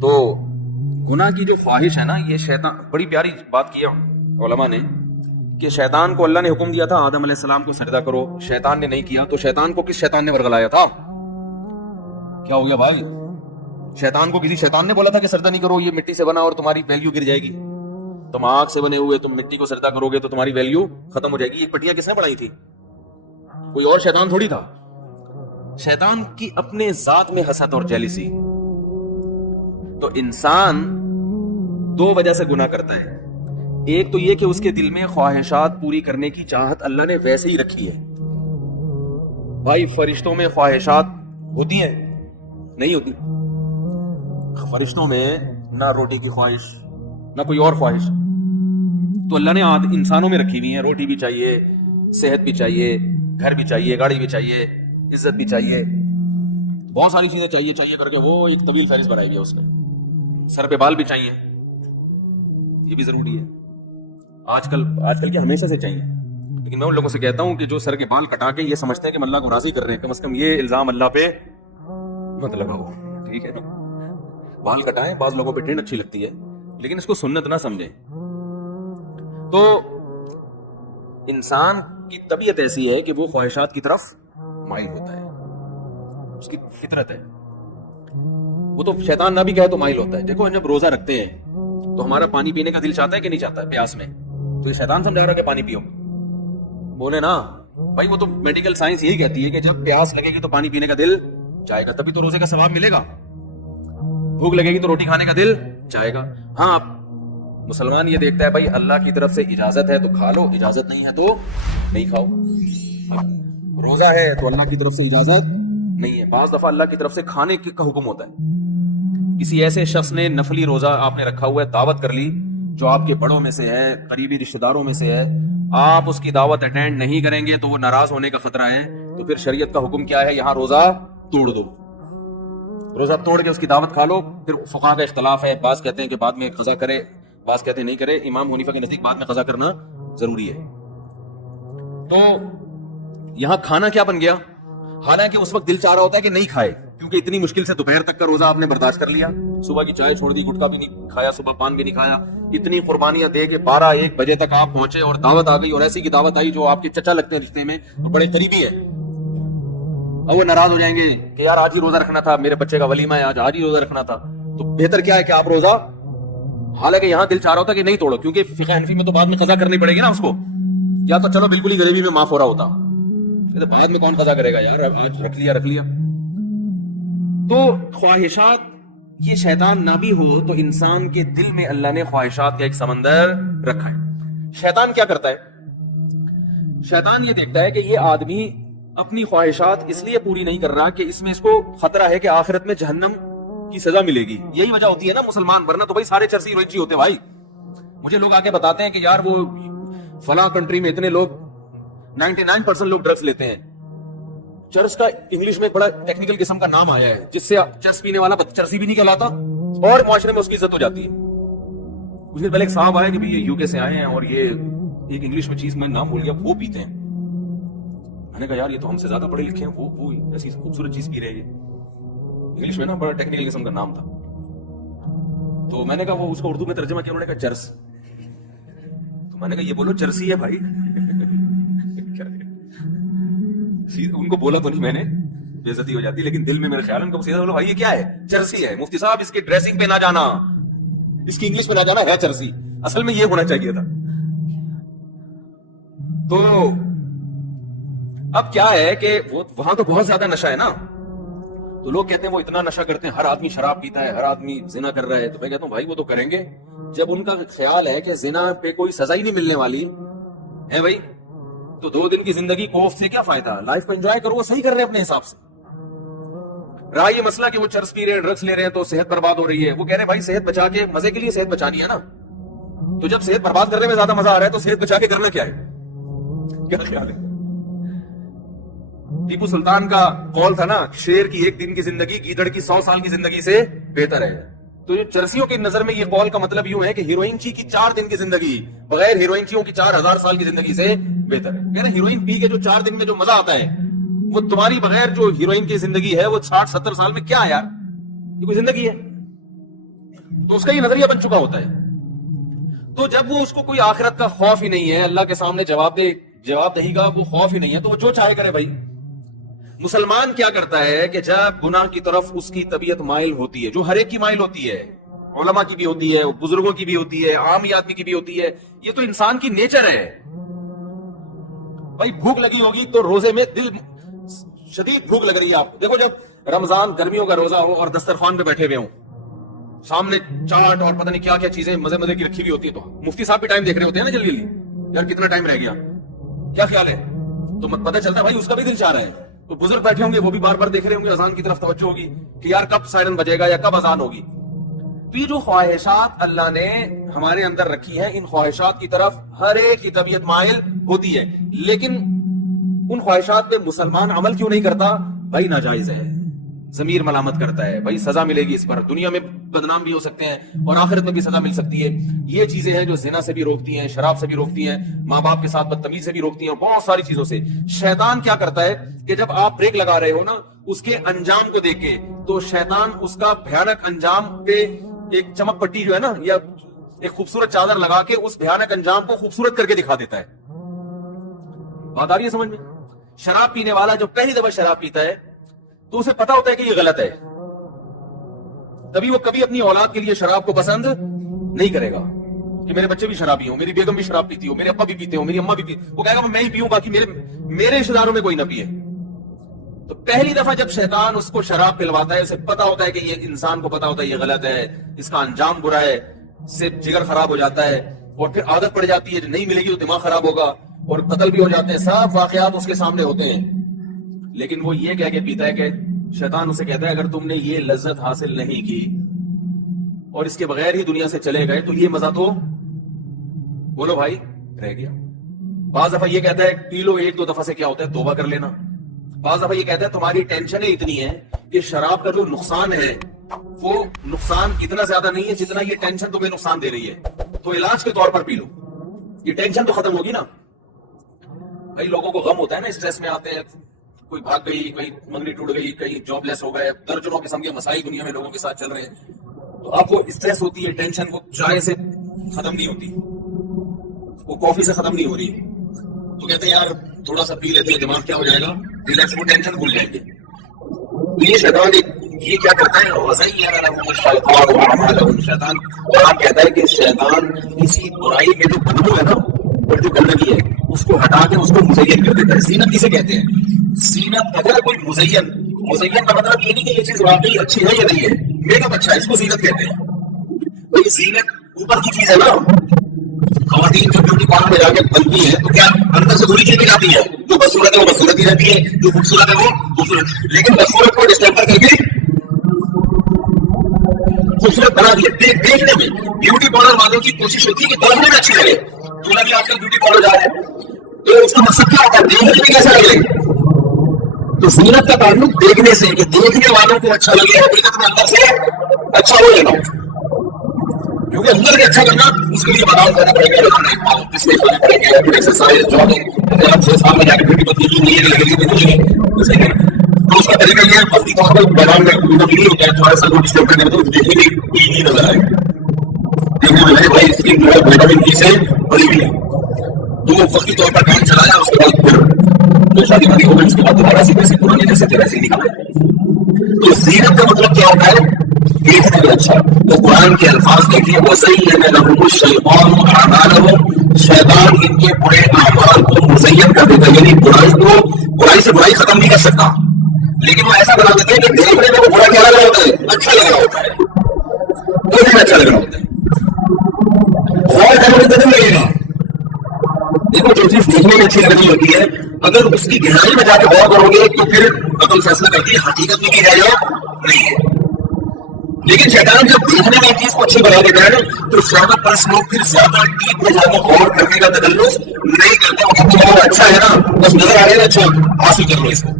تو گناہ کی جو خواہش ہے نا، یہ شیطان، بڑی پیاری بات کی علماء نے کہ شیطان کو اللہ نے حکم دیا تھا آدم علیہ السلام کو سجدہ کرو، شیطان نے نہیں کیا، تو شیطان کو کس شیطان نے ورگلایا تھا؟ کیا ہو گیا بھائی؟ شیطان کو کسی شیطان نے بولا تھا کہ سجدہ نہیں کرو، یہ مٹی سے بنا اور تمہاری ویلیو گر جائے گی، تم آگ سے بنے ہوئے، تم مٹی کو سجدہ کرو گے تو تمہاری ویلیو ختم ہو جائے گی۔ یہ پٹیاں کس نے پڑھائی تھی؟ کوئی اور شیطان تھوڑی تھا۔ شیطان کی اپنے ذات میں حسد اور جیلسی۔ تو انسان دو وجہ سے گناہ کرتا ہے، ایک تو یہ کہ اس کے دل میں خواہشات پوری کرنے کی چاہت اللہ نے ویسے ہی رکھی ہے۔ بھائی فرشتوں میں خواہشات ہوتی ہیں؟ نہیں ہوتی۔ فرشتوں میں نہ روٹی کی خواہش نہ کوئی اور خواہش، تو اللہ نے انسانوں میں رکھی ہوئی ہیں۔ روٹی بھی چاہیے، صحت بھی چاہیے، گھر بھی چاہیے، گاڑی بھی چاہیے، عزت بھی چاہیے، بہت ساری چیزیں چاہیے کر کے وہ ایک طویل فہرست بنائی ہوئی ہے اس میں۔ سر پہ بال بھی چاہیے، یہ بھی ضروری ہے، آج کل کے ہمیشہ سے چاہیے۔ لیکن میں ان لوگوں سے کہتا ہوں کہ جو سر کے بال کٹا کے یہ سمجھتے ہیں کہ اللہ کو راضی کر رہے ہیں، کم از کم یہ الزام اللہ پہ مت لگاؤ، ٹھیک ہے نا؟ بال کٹائیں، بعض لوگوں پہ ٹرینڈ اچھی لگتی ہے، لیکن اس کو سنت نہ سمجھیں۔ تو انسان کی طبیعت ایسی ہے کہ وہ خواہشات کی طرف مائل ہوتا ہے، اس کی فطرت ہے، وہ تو شیطان نہ بھی کہے تو مائل ہوتا ہے۔ دیکھو جب روزہ رکھتے ہیں تو ہمارا پانی پینے کا دل چاہتا ہے کہ نہیں چاہتا ہے پیاس میں؟ تو یہ شیطان سمجھا رہا ہے کہ پانی پیو، بولے نا بھائی، وہ تو میڈیکل سائنس یہی کہتی ہے کہ جب پیاس لگے گی تو پانی پینے کا دل چاہے گا، تبھی تو روزے کا ثواب ملے گا۔ بھوک لگے گی تو روٹی کھانے کا دل چاہے گا۔ ہاں، مسلمان یہ دیکھتا ہے بھائی اللہ کی طرف سے اجازت ہے تو کھا لو، اجازت نہیں ہے تو نہیں کھاؤ۔ روزہ ہے تو اللہ کی طرف سے اجازت نہیں ہے، بعض دفعہ اللہ کی طرف سے کھانے کا حکم ہوتا ہے۔ کسی ایسے شخص نے نفلی روزہ آپ نے رکھا ہوا ہے، دعوت کر لی جو آپ کے بڑوں میں سے ہے، قریبی رشتہ داروں میں سے ہے، آپ اس کی دعوت اٹینڈ نہیں کریں گے تو وہ ناراض ہونے کا خطرہ ہے، تو پھر شریعت کا حکم کیا ہے؟ یہاں روزہ توڑ دو، روزہ توڑ کے اس کی دعوت کھا لو۔ پھر فقہاء کا اختلاف ہے، بعض کہتے ہیں کہ بعد میں قضا کرے، بعض کہتے ہیں نہیں کرے۔ امام حنیفہ کے نزدیک بعد میں قضا کرنا ضروری ہے۔ تو یہاں کھانا کیا بن گیا؟ حالانکہ اس وقت دل چاہ رہا ہوتا ہے کہ نہیں کھائے، کیونکہ اتنی مشکل سے دوپہر تک کا روزہ آپ نے برداشت کر لیا، صبح کی چائے چھوڑ دی، گٹکا بھی نہیں کھایا، صبح پان بھی نہیں کھایا، اتنی قربانیاں دے کے 12-1 بجے تک آپ پہنچے اور دعوت آ گئی، اور ایسی کی دعوت آئی جو آپ کے چچا لگتے ہیں رشتے میں اور بڑے قریبی ہے، اور وہ ناراض ہو جائیں گے کہ یار آج ہی روزہ رکھنا تھا، میرے بچے کا ولیمہ ہے، آج ہی روزہ رکھنا تھا۔ تو بہتر کیا ہے کہ آپ روزہ، حالانکہ یہاں دل چاہ رہا ہوتا کہ نہیں توڑو، کیونکہ فقہ حنفی میں تو بعد میں قضا کرنی پڑے گی نا اس کو، یا تو چلو بالکل ہی غریبی میں معاف ہو رہا ہوتا، بعد میں کون قضا کرے گا یار، آج رکھ لیا۔ تو خواہشات، یہ شیطان نہ بھی ہو تو انسان کے دل میں اللہ نے خواہشات کا ایک سمندر رکھا ہے۔ شیطان کیا کرتا ہے؟ شیطان یہ دیکھتا ہے کہ یہ آدمی اپنی خواہشات اس لیے پوری نہیں کر رہا کہ اس میں اس کو خطرہ ہے کہ آخرت میں جہنم کی سزا ملے گی۔ یہی وجہ ہوتی ہے نا مسلمان، ورنہ تو بھائی سارے چرسی روئنچی ہوتے بھائی۔ مجھے لوگ آگے بتاتے ہیں کہ یار وہ فلاں کنٹری میں اتنے لوگ 99% لوگ ڈرگز لیتے ہیں۔ چرس کا انگلش میں بڑا ٹیکنیکل قسم کا نام آیا ہے جس سے چرس پینے والا چرسی بھی نہیں کہلاتا اور معاشرے میں اس کی عزت ہو جاتی ہے۔ کچھ دن پہلے ایک صاحب آئے کہ یہ یو کے سے آئے ہیں اور یہ ایک انگلش میں چیز میں نام بھول گیا، وہ پیتے ہیں۔ میں نے کہا یار یہ تو ہم سے زیادہ پڑھے لکھے ہیں، وہ ایسی خوبصورت چیز پی رہے ہیں، انگلش میں نا بڑا ٹیکنیکل قسم کا نام تھا۔ تو میں نے کہا وہ اس کو اردو میں ترجمہ کیا، انہوں نے کہا چرس۔ تو میں نے کہا یہ بولو چرسی ہے بھائی۔ ان کو بولا تو نہیں میں نے، بے عزتی ہو جاتی، لیکن دل میں میرے خیال ان کو سیدھا بولو بھائی یہ کیا ہے؟ چرسی ہے۔ مفتی صاحب اس کی ڈریسنگ پہ نہ جانا، اس کی انگلش پہ نہ جانا، ہے چرسی، اصل میں یہ ہونا چاہیے تھا۔ تو اب کیا ہے کہ وہاں تو بہت زیادہ نشہ ہے نا، تو لوگ کہتے ہیں وہ اتنا نشہ کرتے ہیں، ہر آدمی شراب پیتا ہے، ہر آدمی زنا کر رہا ہے۔ تو میں کہتا ہوں بھائی وہ تو کریں گے، جب ان کا خیال ہے کہ زنا پہ کوئی سزا ہی نہیں ملنے والی ہے بھائی، تو 2 دن کی زندگی کوف سے کیا فائدہ؟ لائف کو انجوائے کرو، وہ صحیح کر رہے ہیں اپنے حساب سے۔ رہا یہ مسئلہ کہ وہ چرس پی رہے ہیں، ڈرگس لے رہے ہیں تو صحت برباد ہو رہی ہے، وہ کہہ رہے ہیں بھائی صحت بچا کے، مزے کے لیے صحت بچانی ہے نا، تو جب صحت برباد کرنے میں زیادہ مزہ آ رہا ہے تو صحت بچا کے کرنا کیا ہے؟ کیا خیال ہے؟ ٹیپو سلطان کا قول تھا نا، شیر کی 1 دن کی زندگی گیدڑ کی 100 سال کی زندگی سے بہتر ہے۔ تو یہ چرسیوں کی نظر میں یہ قول کا مطلب یوں ہے کہ ہیروئن چی کی 4 دن کی زندگی بغیر ہیروئن چیوں کی 4000 سال کی زندگی سے بہتر ہے۔ کہنا ہیروئن پی کے جو 4 دن میں جو مزہ آتا ہے وہ تمہاری بغیر جو ہیروئن کی زندگی ہے وہ 60-70 سال میں کیا ہے یار؟ یہ کوئی زندگی ہے؟ تو اس کا یہ نظریہ بن چکا ہوتا ہے. تو جب وہ اس کو کوئی آخرت کا خوف ہی نہیں ہے, اللہ کے سامنے جواب دہی کا وہ خوف ہی نہیں ہے, تو وہ جو چاہے کرے بھائی. مسلمان کیا کرتا ہے کہ جب گناہ کی طرف اس کی طبیعت مائل ہوتی ہے, جو ہر ایک کی مائل ہوتی ہے, علماء کی بھی ہوتی ہے, بزرگوں کی بھی ہوتی ہے, عام آدمی کی بھی ہوتی ہے, یہ تو انسان کی نیچر ہے بھائی. بھوک لگی ہوگی تو روزے میں دل شدید بھوک لگ رہی ہے آپ دیکھو, جب رمضان گرمیوں کا روزہ ہو اور دسترخوان پہ بیٹھے ہوئے ہوں, سامنے چاٹ اور پتہ نہیں کیا کیا چیزیں مزے کی رکھی ہوئی ہوتی ہے, تو مفتی صاحب بھی ٹائم دیکھ رہے ہوتے ہیں نا جلدی یار کتنا ٹائم رہ گیا, کیا خیال ہے, تو پتہ چلتا ہے بھائی اس کا بھی دل چاہ رہا ہے. تو بزرگ بیٹھے ہوں گے وہ بھی بار بار دیکھ رہے ہوں گے, اذان کی طرف توجہ ہوگی کہ یار کب سائرن بجے گا یا کب اذان ہوگی. تو یہ جو خواہشات اللہ نے ہمارے اندر رکھی ہیں, ان خواہشات کی طرف ہر ایک کی طبیعت مائل ہوتی ہے, لیکن ان خواہشات پہ مسلمان عمل کیوں نہیں کرتا بھائی؟ ناجائز ہے, ضمیر ملامت کرتا ہے بھائی, سزا ملے گی اس پر, دنیا میں بدنام بھی ہو سکتے ہیں اور آخرت میں بھی سزا مل سکتی ہے. یہ چیزیں ہیں جو زنا سے بھی روکتی ہیں, شراب سے بھی روکتی ہیں, ماں باپ کے ساتھ بدتمیزی سے بھی روکتی ہیں, بہت ساری چیزوں سے. شیطان کیا کرتا ہے کہ جب آپ بریک لگا رہے ہو نا, اس کے انجام کو دیکھ کے تو شیطان اس کا بھیانک انجام پہ ایک چمک پٹی جو ہے نا, یا ایک خوبصورت چادر لگا کے اس بھیانک انجام کو خوبصورت کر کے دکھا دیتا ہے. بات آ رہی ہے سمجھ میں؟ شراب پینے والا جو پہلی دفعہ شراب پیتا ہے تو اسے پتا ہوتا ہے کہ یہ غلط ہے, تبھی وہ کبھی اپنی اولاد کے لیے شراب کو پسند نہیں کرے گا کہ میرے بچے بھی شرابی ہوں, میری بیگم بھی شراب پیتی ہو, میرے ابا بھی پیتے ہو, میری اماں بھی پیتی, وہ کہے گا میں ہی پیوں, باقی میرے رشتہ داروں میں کوئی نہ پیے. تو پہلی دفعہ جب شیطان اس کو شراب پلواتا ہے, اسے پتا ہوتا ہے کہ یہ انسان کو پتا ہوتا ہے یہ غلط ہے, اس کا انجام برا ہے, اس سے جگر خراب ہو جاتا ہے, اور پھر عادت پڑ جاتی ہے, نہیں ملے گی تو دماغ خراب ہوگا, اور قتل بھی ہو جاتے ہیں, سب واقعات اس کے سامنے ہوتے ہیں. لیکن وہ یہ کہہ کے پیتا ہے کہ شیطان اسے کہتا ہے اگر تم نے یہ لذت حاصل نہیں کی اور اس کے بغیر ہی دنیا سے چلے گئے تو یہ مزہ تو بولو بھائی رہ گیا. بعض دفعہ یہ کہتا ہے پی لو, ایک دو دفعہ سے کیا ہوتا ہے توبہ کر لینا. بعض دفعہ یہ کہتا ہے تمہاری ٹینشنیں اتنی ہیں کہ شراب کا جو نقصان ہے وہ نقصان اتنا زیادہ نہیں ہے جتنا یہ ٹینشن تمہیں نقصان دے رہی ہے, تو علاج کے طور پر پی لو, یہ ٹینشن تو ختم ہوگی نا. بھائی لوگوں کو غم ہوتا ہے نا, اسٹریس میں آتے ہیں, کوئی بھاگ گئی, کہیں منگنی ٹوٹ گئی, کہیں جاب لیس ہو گئے, درجنوں قسم کے مسائل دنیا میں لوگوں کے ساتھ چل رہے ہیں, تو آپ کو اسٹریس ہوتی ہے, ٹینشن, وہ چائے سے ختم نہیں ہوتی, وہ کافی سے ختم نہیں ہو رہی, تو کہتے ہیں یار تھوڑا سا پی لیتے ہیں, دماغ کیا ہو جائے گا, ریلیکس, وہ ٹینشن بھول جائیں گے. تو یہ شیطان یہ کیا کرتا ہے, شیطان وہاں کہتا ہے کہ شیطان کسی برائی میں جو بدبو ہے نا اور جو گندگی ہے اس کو ہٹا کے اس کو مزین کر دیتا ہے. زینت کسے کہتے ہیں؟ زینت اگر کوئی مزین کا مطلب یہ نہیں کہ یہ چیز واقعی اچھی ہے یا نہیں ہے, میک اپ اچھا ہے, اس کو زینت کہتے ہیں. تو یہ زینت اوپر کی چیز ہے نا, خواتین جو بیوٹی پارلر میں جا کے بنتی ہے تو کیا اندر سے دوری چیزیں جاتی ہے, جو بدصورت ہے وہ بدصورت ہی رہتی ہے, جو خوبصورت ہے وہ خوبصورت, لیکن بدصورت کو ڈسٹمپر کر کے خوبصورت بنا دیا. دیکھنے میں بیوٹی پارلر والوں کی کوشش ہوتی ہے کہ دیکھنے میں اچھی لگے. تو بھی آج کل بیوٹی پارلر جا رہے ہیں تو اس کا مقصد کیا ہوتا ہے, دیکھنے میں کیسا لگے. تو زینت کا تعلق دیکھنے سے, کہ دیکھنے والوں کو اچھا لگے, حقیقت میں اندر سے اچھا ہو لینا, کیونکہ اندر کے اچھا کرنا اس کے لیے بادام کرنا پڑے گا, جس میں کھانے پڑیں گے, ایکسرسائز, جاگنگ. اگر آپ 6 سال میں جا کے بیوٹی بدلی کی نہیں لگے گی تو اس کا طریقہ یہ ہے وقتی طور پر بادام میں نہیں ہوتا ہے, تھوڑا سا وہ ڈسٹرب کرنے میں دیکھنے میں نہیں نظر آئے, دیکھنے میں لگے بھائی اسکن جو ہے وٹامن ڈی سے بڑی ہوئی ہے, تو وہ وقتی طور پر کام چلایا, اس کے بعد پھر شادی وادی ہو گئی, اس کے بعد دوبارہ سے ویسے پرانے جیسے تھے ویسے ہی نکالے. تو زینت کا مطلب کیا ہوتا ہے, دیکھنے میں اچھا. تو قرآن کے الفاظ دیکھیے, وَزَيَّنَ لَهُمُ الشَّيْطَانُ أَعْمَالَهُمْ, شیطان ان کے برے اعمال کو مزین کر دیتا ہے, یعنی برائی سے برائی ختم نہیں کر سکتا, لیکن وہ ایسا بنا دیتے ہیں کہ دیکھنے میں وہ برا کیا لگ رہا ہوتا ہے, اچھا لگ رہا ہوتا ہے, دیکھنے میں اچھا لگ رہا ہوتا ہے. غور کرنے میں نہیں لگے گا. دیکھو جو چیز دیکھنے میں اچھی لگ رہی ہوتی ہے, اگر اس کی گہرائی میں جا کے غور کرو گے تو پھر عقل فیصلہ کرتی ہے حقیقت میں کی جائے یا نہیں ہے. لیکن شیطان جب دیکھنے میں چیز کو اچھی بنا دیتا ہے تو زیادہ پرس لوگ پھر زیادہ ڈیپ میں جا کے غور کرنے کا تکلف نہیں کرتے. اچھا ہے نا, بس نظر آ رہا ہے اچھا حاصل کر لو اس کو.